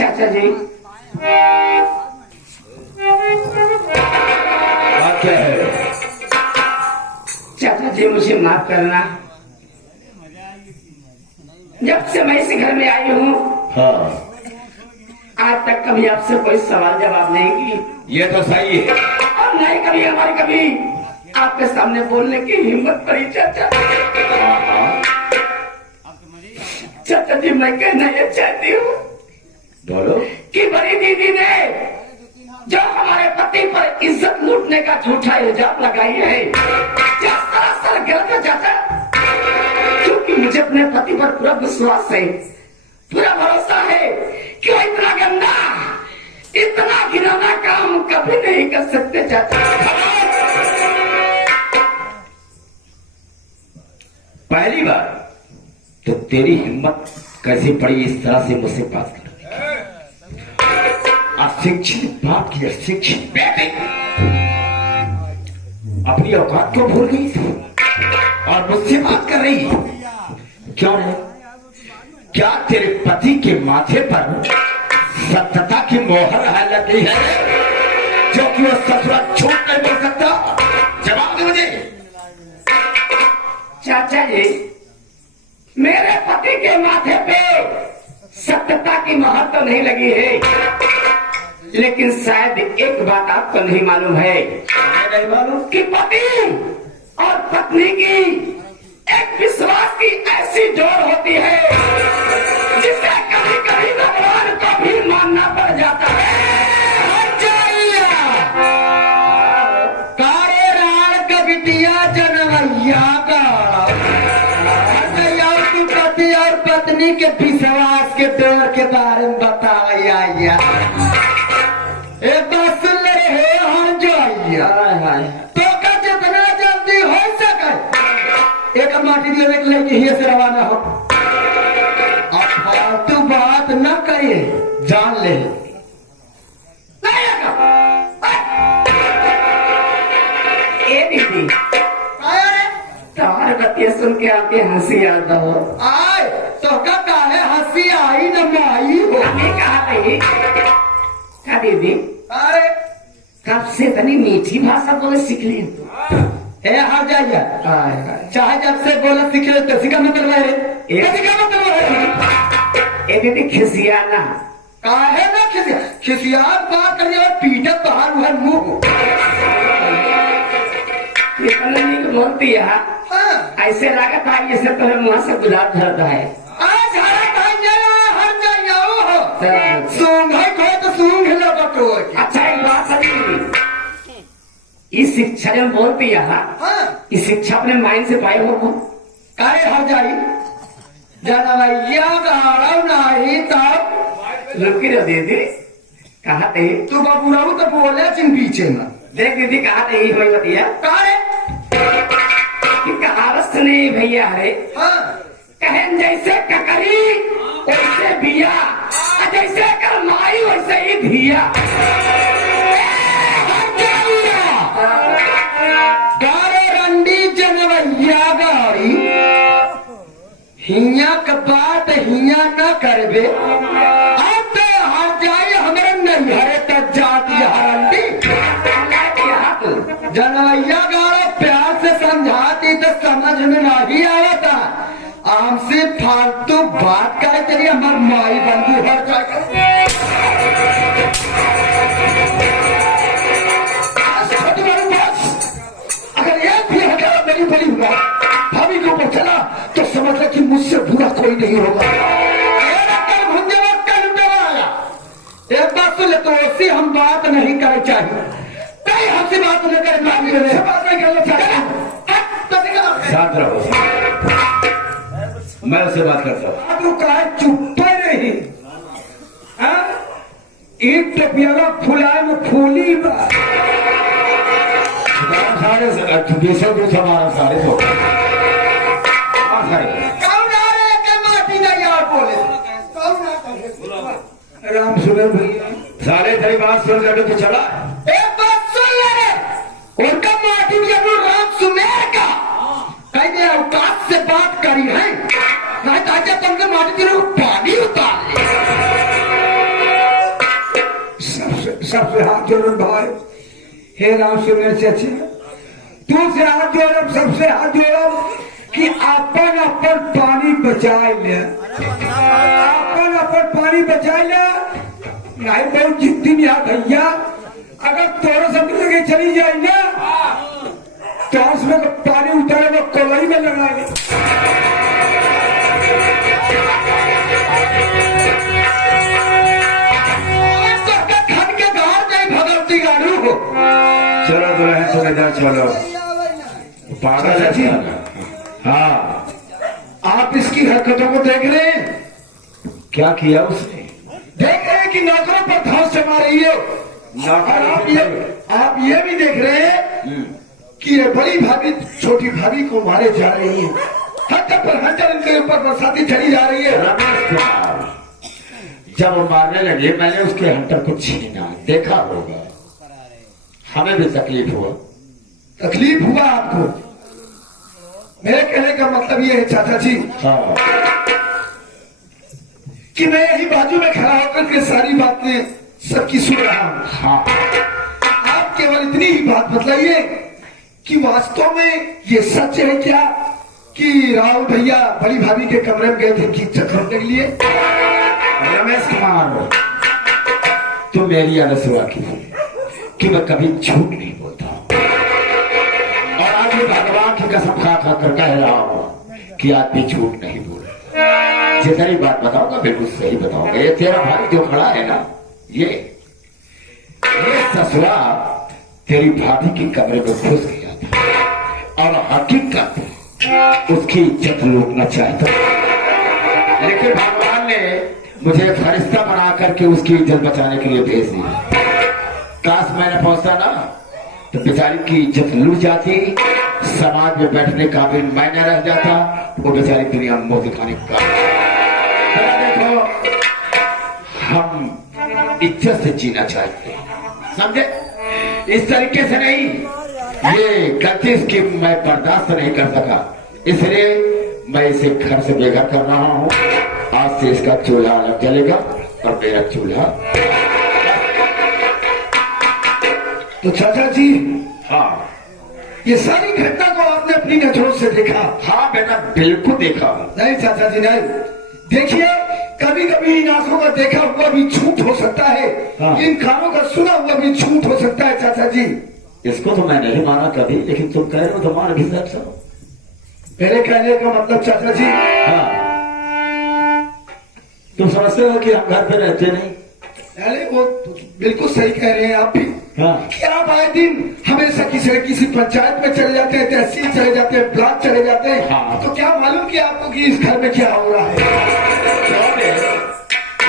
चाचा जी क्या है? चाचा जी मुझे माफ करना। जब से मैं इस घर में आई हूँ हाँ, आज तक कभी आपसे कोई सवाल जवाब नहीं की। ये तो सही है। और नहीं कभी हमारी कभी आपके सामने बोलने की हिम्मत पड़ी चाचा। चाचा जी मैं कहना ये चाहती हूँ बोलो। कि बड़ी दीदी ने जो हमारे पति पर इज्जत लूटने का झूठा इल्जाम लगाई है क्या सरासर गलत है चाचा। क्योंकि मुझे अपने पति पर पूरा विश्वास है, पूरा भरोसा है कि वो इतना गंदा इतना घिनौना काम कभी नहीं कर सकते चाचा। पहली बार तो तेरी हिम्मत कैसे पड़ी इस तरह से मुझसे बात करने की? अशिक्षित बाप की अशिक्षित बेटे अपनी औकात को भूल गई थी और मुझसे बात कर रही है। क्यों है? क्या तेरे पति के माथे पर सत्यता की मोहर लगी है जो कि वो ससुरा छूट नहीं बोल सकता? जवाब दे मुझे। चाचा जी मेरे पति के माथे पे सत्यता की मोहर तो नहीं लगी है, लेकिन शायद एक बात आपको नहीं मालूम है। नहीं मालूम कि पति और पत्नी की एक विश्वास की ऐसी जोड़ होती है जिसे कभी कभी भगवान को भी मानना पड़ जाता है। कारे राण का बिटिया जनवैया का पति और पत्नी के विश्वास के डर के बारे में बताया। बस ले रहे हम जाइया तो का जितना जल्दी हो सके एक माटी देने के लिए यही से रवाना हो। अब फालतू बात न करिए, जान ले। ए दीदी तुम्हारे बतिया सुन के आपके हंसी आता हो। आए तो का काहे हंसी आई न माई हो। हमें कहा नहीं क्या दीदी? अरे कब से इतनी मीठी भाषा बोले सीख ली? हाँ जाइए, चाहे जब से बोला सीख ले तो का मतलब है। ए दीदी खिसियाना काहे ना खिसियात बात करने और पीटत बाहर हुआ मुंह इतना नहीं बोलती है। हाँ। ऐसे लागत है जैसे तुम्हें मुँह से गुलाब झड़ता है। आज हर जाइए सूंघ को तो सूंघ लो बटो। अच्छा एक बात है इस शिक्षा जब बोलती है हाँ। इस शिक्षा अपने माइंड से पाए हो काहे हर जाई जनवैया गाड़ो नहीं तब रुकी रहो दीदी। कहा थे तू बबुराऊ तो बोले चिन पीछे में देख दीदी कहा थे यही हमें बतिया काहे कि कहावत सुनी भैया है। हाँ। कहन जैसे ककरी वैसे बिया जैसे करमाई वैसे ही धिया। गारे रंडी जनवैया गाड़ी हिया का बात हिया न करबे अब तो हर जाए हमारे नैहरे तक जाती हरंडी जनवैया गाड़ो प्यार से समझाती तो समझ में नहीं आया था। हमसे फालतू बात करे चलिए हमार माई बंधु हर जाए। अगर एक भी हमारा बड़ी बड़ी हुआ भाभी के ऊपर चला तो समझ ले कि मुझसे बुरा कोई नहीं होगा। एक बात सुन ले तो ऐसी हम बात नहीं करे चाहिए। कई हमसे बात न करे बात नहीं करना साथ रहो, मैं उससे बात करता हूँ। तो कहा चुप नहीं एक टपियाला फुलाए में फूली सारे सारे तो कौन आ रहे के माटी नहीं यार बोले राम सुने भैया सारे तेरी बात सुन करके तो चला। एक बात सुन ले उनका माटी भी अपना राम सुमेर का कहीं ने औकात से बात करी है नहीं ताजा तुमने माटी की पानी उतार ले सबसे हाथ जोड़ो भाई, हे राम से मेरे चाची, तू से हाथ जोड़ो, सबसे हाथ जोड़ो कि अपन अपन पानी बचाए ले, अपन अपन पानी बचाए ले। नहीं बहुत जिद्दी नहीं है भैया, अगर तोरा सब लगे चली जाए ना तो उसमें पानी उतारे वो कलाई में लगाए। चलो दुल्हन चले जाओ, चलो पागल है जी। हाँ, आप इसकी हरकतों को देख रहे हैं, क्या किया उसने? देख रहे हैं कि नौकरों पर धौंस जमा रही है। और आप ये भी देख रहे हैं कि ये बड़ी भाभी छोटी भाभी को मारे जा रही है, हंटर पर हंटर इनके ऊपर बरसाती चली जा रही है। रमेश कुमार, जब वो मारने लगे मैंने उसके हंटर को छीना, देखा होगा, हमें भी तकलीफ हुआ। तकलीफ हुआ आपको? मेरे कहने का मतलब ये है चाचा जी, हाँ, कि मैं यही बाजू में खड़ा होकर के सारी बातें सबकी सुन रहा हूं। हाँ, आप केवल इतनी ही बात बतलाइए कि वास्तव में ये सच है क्या कि राहुल भैया बड़ी भाभी के कमरे में गए थे कि चक्कर के लिए? रमेश कुमार, तू मेरी अनसुआ की कि मैं कभी झूठ नहीं बोलता, और आज भी भगवान की कसम खा खा कर कह रहा हूं कि आज भी झूठ नहीं बोल। जितनी बात बताऊंगा बिल्कुल सही बताऊंगा। ये तेरा भाई जो खड़ा है ना, ये ससुरा तेरी भाभी के कमरे में घुस गया था, और हकीकत उसकी इज्जत लूटना चाहता, लेकिन भगवान ने मुझे फरिश्ता बना करके उसकी इज्जत बचाने के लिए भेज दिया। काश मैंने पहुंचा ना तो बेचारी की इज्जत लूट जाती, समाज में बैठने का भी मैं न रह जाता, वो बेचारी दुनिया में मुंह दिखाने का। देखो, हम इज्जत से जीना चाहते हैं, समझे? इस तरीके से नहीं। ये गलती इसकी मैं बर्दाश्त नहीं कर सका, इसलिए मैं इसे घर से बेघर कर रहा हूं। आज से इसका चूल्हा अलग जलेगा और मेरा चूल्हा। तो चाचा जी, हाँ, ये सारी घटना को आपने अपनी नजरों से देखा? हाँ बेटा, बिल्कुल देखा। नहीं चाचा जी नहीं, देखिए कभी कभी इन आंखों का देखा हुआ भी झूठ हो सकता है, हाँ। इन कानों का सुना हुआ भी झूठ हो सकता है चाचा जी। इसको तो मैं नहीं माना कभी, लेकिन तुम कह रहे हो तो मान भी सकते हो। मेरे कहने का मतलब चाचा जी, हाँ, तुम समझते हो कि हम घर पे रहते नहीं? अरे वो बिल्कुल सही कह रहे हैं आप भी। हाँ, कि आप आए दिन हमेशा किसी न किसी पंचायत में चले जाते हैं, तहसील चले जाते हैं, ब्लॉक चले जाते हैं। हाँ। तो क्या मालूम कि आपको कि इस घर में क्या हो रहा है?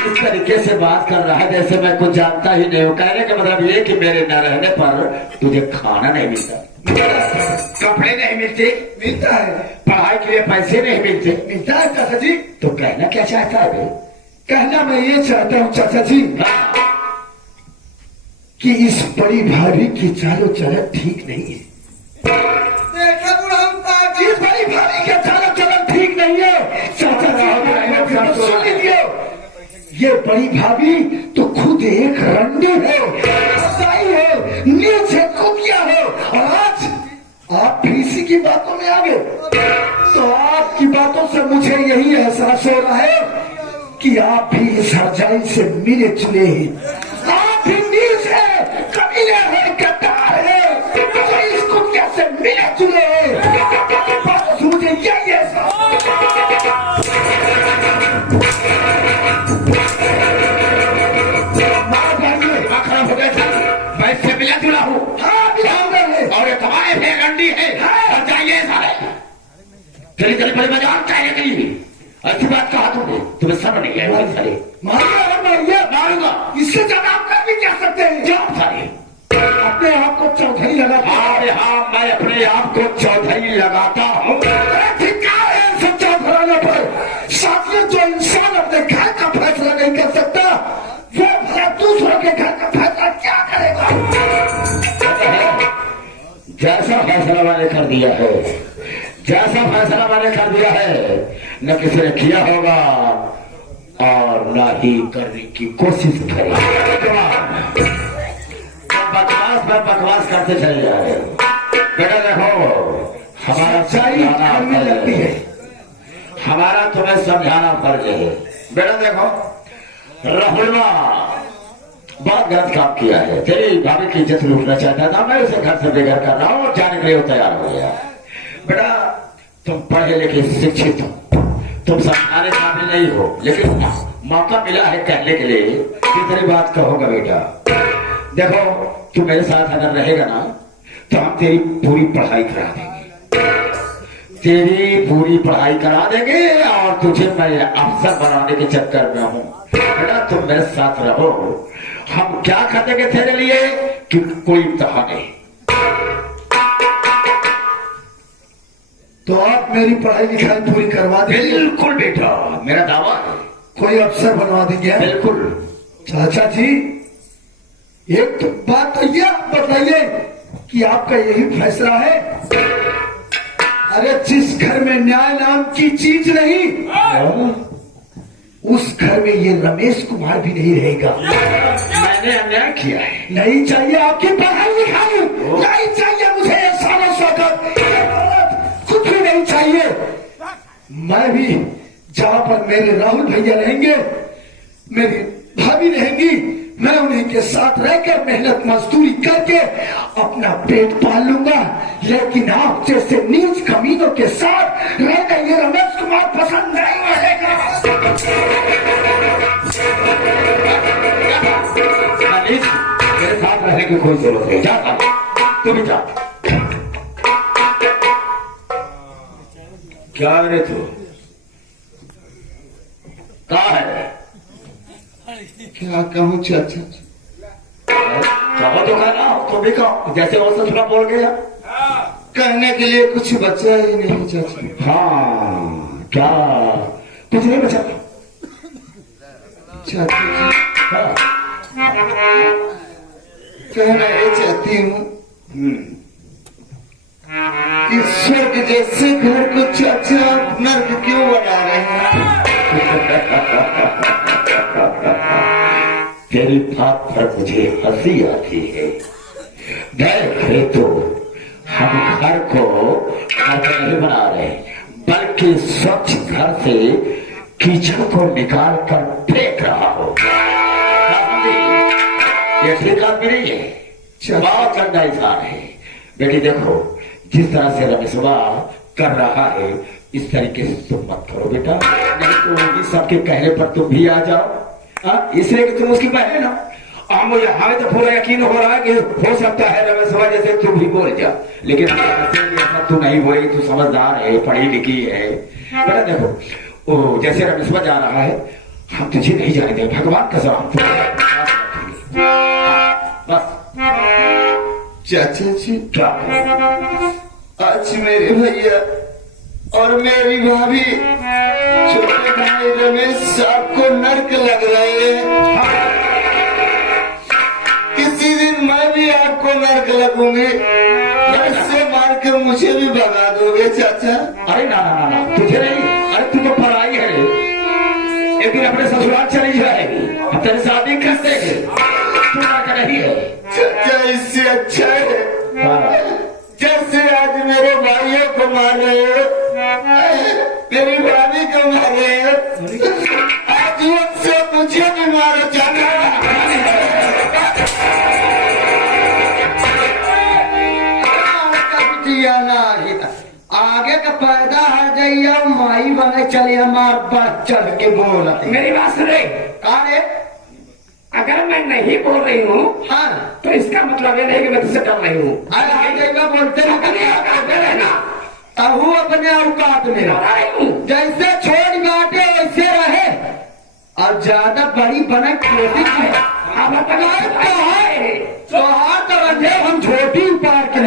इस तरीके से बात कर रहा है जैसे मैं कुछ जानता ही नहीं हूँ। कहने का मतलब ये कि मेरे न रहने पर तुझे खाना नहीं मिलता, कपड़े नहीं मिलते, मिलता है, पढ़ाई के लिए पैसे नहीं मिलते, मिलता है चाचा जी। तो कहना क्या चाहता है बे? कहना मैं ये चाहता हूँ चाचा जी हाँ, कि इस बड़ी भाभी की चालो चलन ठीक नहीं है। इस बड़ी भाभी का चालो चलन ठीक नहीं है चाचा जी, तो सुन लीजिए, ये बड़ी भाभी तो खुद एक रंडी है, कसाई है, नीच है, कुतिया है, और आज आप भी इसी की बातों में आ गए। तो आपकी बातों से मुझे यही एहसास हो रहा है कि आप भी इस हरजाई से मिले जुले हैं, आप भी नीच है, कमीने है, गद्दार है, मुझे इस कुतिया से मिले जुले हैं। बातों से मुझे यही एहसास खराब हो गया, मैं इससे मिला जुला हूँ। हाँ, मिला है। और ये तुम्हारे फेगंडी है, और चाहिए सारे चली चली बड़ी मजाक चाहिए कहीं। अच्छी बात कहा तुमने, तुम्हें सब नहीं है भाई सारे। मारूंगा, इससे ज्यादा आप कर भी क्या सकते हैं? क्या सारे अपने आप को चौधरी लगा? अरे हाँ, मैं अपने आप को चौधरी लगाता हूँ। चौधराने पर साथियों, जो इंसान अपने घर का फैसला नहीं कर सकता, वो भला दूसरों के घर का फैसला क्या करेगा? जैसा फैसला मैंने कर दिया है, जैसा फैसला मैंने कर दिया है, न किसी ने किया होगा और न ही करने की कोशिश करेगा। बकवास पर बकवास करते चले जा रहे हो। बेटा देखो, हमारा सच्चाई कड़वी लगती है। हमारा तुम्हें समझाना फर्ज है। बेटा देखो, राहुलवा बहुत गलत काम किया है। तेरी भाभी की इज्जत लूटना चाहता था, मैं उसे घर से बेघर कर रहा हूँ और जाने के लिए वो तैयार हो गया। बेटा तुम पढ़े लिखे शिक्षित हो, तुम समझाने काबिल नहीं हो, लेकिन मौका मिला है कहने के लिए कि तेरी बात कहोगा। बेटा देखो, तू मेरे साथ अगर रहेगा ना तो हम तेरी पूरी पढ़ाई करा देंगे, तेरी पूरी पढ़ाई करा देंगे और तुझे मैं अफसर बनाने के चक्कर में हूँ। बेटा तुम मेरे साथ रहो, हम क्या कर देंगे तेरे लिए कि कोई इम्तिहान नहीं। तो आप मेरी पढ़ाई लिखाई पूरी करवा देंगे? बिल्कुल बेटा, मेरा दावा है। कोई अफसर बनवा देंगे? बिल्कुल। चाचा जी, एक तो बात तो ये बताइए कि आपका यही फैसला है? अरे जिस घर में न्याय नाम की चीज नहीं, उस घर में ये रमेश कुमार भी नहीं रहेगा। मैंने अन्याय किया है। नहीं चाहिए आपकी पढ़ाई लिखाई, नहीं चाहिए मुझे ये सारा शौकत, कुछ भी नहीं चाहिए। मैं भी जहां पर मेरे राहुल भैया रहेंगे, मेरी भाभी रहेंगी, मैं उन्हीं के साथ रहकर मेहनत मजदूरी करके अपना पेट पाल लूंगा। लेकिन आप जैसे नीच कमीनों के साथ रहना ये रमेश कुमार पसंद नहीं रहेगा। मेरे साथ रहने की कोई जरूरत नहीं, जा तू भी जा। क्या रे तू कहा है? क्या कहूँ चाचा? कहो तो कहना, तुम भी कहो, जैसे वो ससुरा बोल गया। कहने के लिए कुछ बचा ही नहीं चाचा। हाँ, क्या कुछ नहीं बचा? चाचा जी, हाँ। कहना ये चाहती हूँ कि स्वर्ग जैसे घर को चाचा आप नर्क क्यों बना रहे हैं? तेरी बात पर मुझे हंसी आती है। देख तो हम घर को घर नहीं बना रहे, बल्कि स्वच्छ घर से कीचड़ को निकाल कर फेंक रहा हो। ये ठीक आदमी नहीं है, बहुत गंदा इंसान है। बेटी देखो, जिस तरह से रमेशवा कर रहा है, इस तरीके से तुम मत करो बेटा, नहीं तो सबके कहने पर तुम भी आ जाओ। इसलिए कि तुम उसकी बहन हो। मुझे हमें तो पूरा यकीन हो रहा है कि हो सकता है रमेशवा जैसे तुम भी बोल जा, लेकिन ऐसा तू नहीं बोलेगी, तू समझदार है, पढ़ी लिखी है। बेटा देखो, वो जैसे रमेशवा जा रहा है, हम तुझे नहीं जाने देंगे, भगवान कसम हम बस। चाचा जी, क्या आज मेरे भैया और मेरी भाभी छोटे भाई रमेश साहब को नर्क लग रहे हैं। किसी दिन मैं भी आपको नर्क लगूंगी, इससे मार कर मुझे भी भगा दोगे चाचा? अरे ना ना ना, तुझे नहीं, अरे तू तो पढ़ाई है, एक दिन अपने ससुराल चली जाएगी, हम तेरी शादी कर देंगे, तू ना कर रही है। चाचा इससे अच्छा है हाँ। जैसे आज मेरे भाइयों को मार रहे हो, मेरी भाभी को मार रहे हो, आज से मुझे भी मारो चाचा। आगे का पैदा हर जाइए, माई बने चले हमार बात चढ़ के बोलते। मेरी बात सुने, कहा रे? अगर मैं नहीं बोल रही हूँ हाँ, तो इसका मतलब ये नहीं कि मैं तुझसे डर रही हूँ। बोलते रहना तहु अपने औकात में जैसे छोटी बाटे वैसे रहे, और ज्यादा बड़ी बने कोशिश है। त्योहार तो रखे हम छोटी उतार के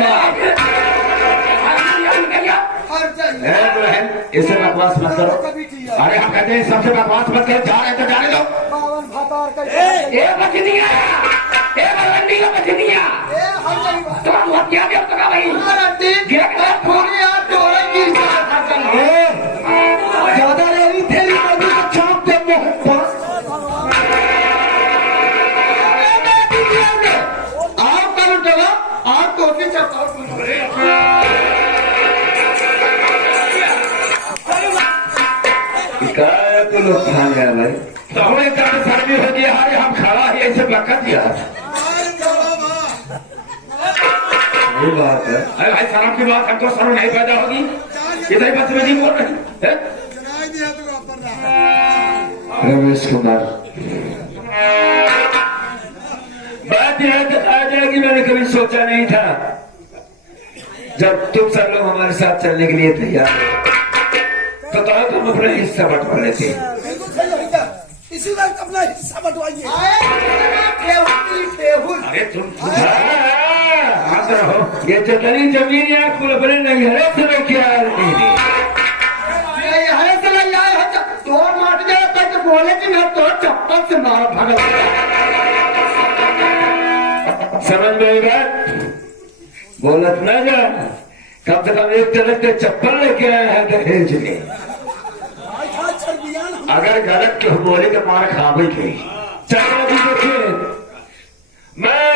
इससे बकवास मत करो। अरे हम कहते हैं सबसे बकवास मत करो, जा रहे तो जाने दो। बचनिया, बचनिया तो हम हत्या भी होता भाई ज्यादा रेली थैली चाप दे आप क्या तो लोग खा गया भाई तो हमें कहा सर्दी हो गया अरे हम खड़ा ही ऐसे बका दिया ये बात है अरे भाई शर्म की बात हमको शर्म नहीं पैदा होगी इधर बदतमीजी बोल रहे हैं रमेश कुमार बात याद आ जाएगी मैंने कभी सोचा नहीं था जब तुम सब लोग हमारे साथ चलने के लिए तैयार तो तुम अपना हिस्सा बंटवा लेते इसी वक्त अपना हिस्सा बंटवाइए। अरे तुम हाथ रहो ये जितनी जमीन है कुल अपने नहीं है से क्या तो मार जाता तो बोले कि मैं तो चप्पल से मार भगत समझ में आएगा बोलत ना जा कम से कम एक तरह के चप्पल लेके आया है दहेज में अगर गलत क्यों बोले तो मार खा भी गई चलो अभी देखिए मैं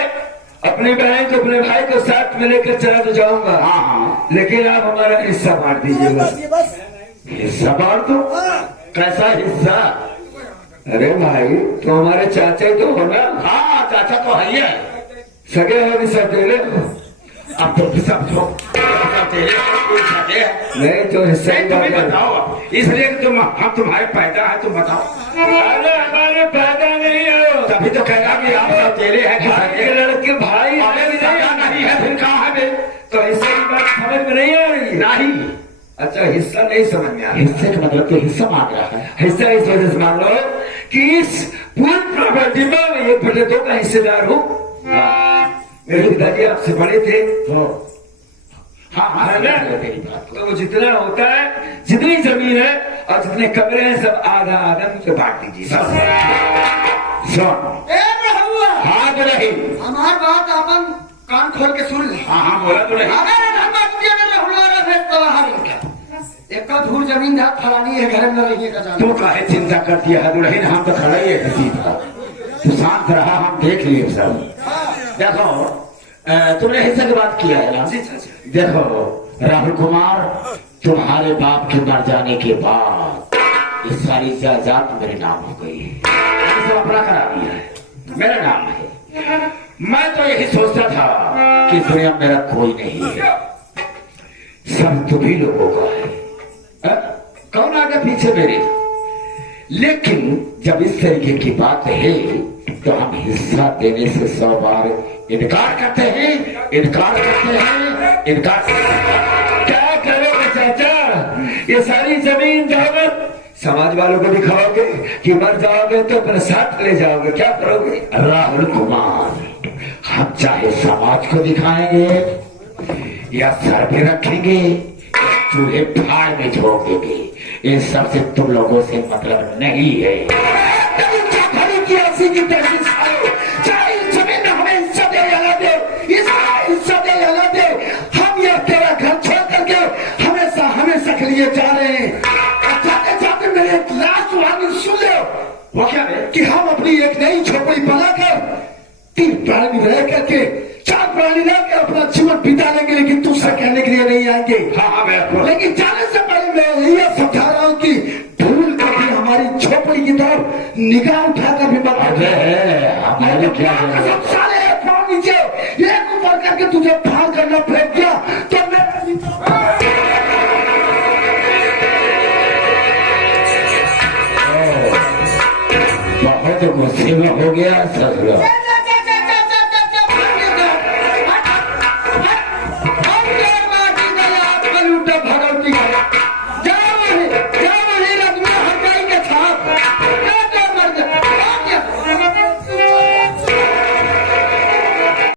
अपनी बहन को अपने भाई को साथ में लेकर चला तो जाऊंगा हाँ लेकिन आप हमारा हिस्सा बांट दीजिएगा हिस्सा बांट दो कैसा हिस्सा अरे भाई तो हमारे चाचा ही तो हो ना हाँ चाचा तो है ही है सगे हो भी सब दे अब तो सब नहीं तो हिस्सा तुम्हें बताओ इसलिए कि तुम हम तुम्हारे पैदा है तुम बताओ अरे हमारे पैदा नहीं हो तभी तो कहना कि आप अकेले हैं लड़के भाई नहीं है फिर कहाँ है बे तो हिस्से की बात समझ में नहीं आ रही नहीं अच्छा हिस्सा नहीं समझ में आ रहा हिस्से का मतलब कि हिस्सा मांग रहा है हिस्सा इस वजह से मांग लो कि इस पूरी प्रॉपर्टी में 1/2 का हिस्सेदार हूँ मेरे पिताजी आपसे बड़े थे हाँ हाँ है ना तो वो जितना होता है जितनी जमीन है और जितने कमरे हैं सब आधा आधा मुझे बांट दीजिए सुन हाँ तो नहीं हमारी बात अपन कान खोल के सुन ले हाँ हाँ बोला तो नहीं एक धूल जमीन जहाँ फलानी है घर में रहिए का तू काहे चिंता करती है दुल्हन हम तो खड़ा ही है किसी का तू शांत रहा हम देख लिए सब देखो तुमने हिस्से की बात किया है ना देखो राहुल कुमार तुम्हारे बाप के मर जाने के बाद ये सारी जायदाद मेरे नाम हो गई सब अपना करा दिया है मेरा नाम है मैं तो यही सोचता था कि दुनिया मेरा कोई नहीं है सब तुम्ही लोगों का है कौन आगे पीछे मेरे लेकिन जब इस तरीके की बात है तो हम हिस्सा देने से 100 बार इनकार करते हैं क्या करोगे चाचा ये सारी जमीन जाओगे समाज वालों को दिखाओगे कि मर जाओगे तो अपने साथ ले जाओगे क्या करोगे राहुल कुमार हम चाहे समाज को दिखाएंगे या सर पे रखेंगे चूहे फाड़ में झोंक देंगे इन सब से तुम लोगों से मतलब नहीं है चाहे जमीन हमें हिस्सा दे या ना दे हिस्सा दे या ना दे हम यह तेरा घर छोड़ करके हमेशा के लिए जा रहे हैं जाते जाते मेरे एक लास्ट वार्निंग सुन लो वो क्या है कि हम अपनी एक नई झोपड़ी बनाकर 3 प्राणी रह करके 4 प्राणी रहकर अपना जीवन बिता लेंगे लेकिन तुझसे कहने के लिए नहीं आएंगे हाँ लेकिन जाने से पहले मैं ये समझा रहा हूँ कि भूल कर भी हमारी झोपड़ी की तरफ निगाह उठाकर भी मत हमारे क्या सारे पाँव नीचे एक ऊपर करके तुझे भाग करना फेंक दिया तो मैं बहुत गुस्से में हो गया सर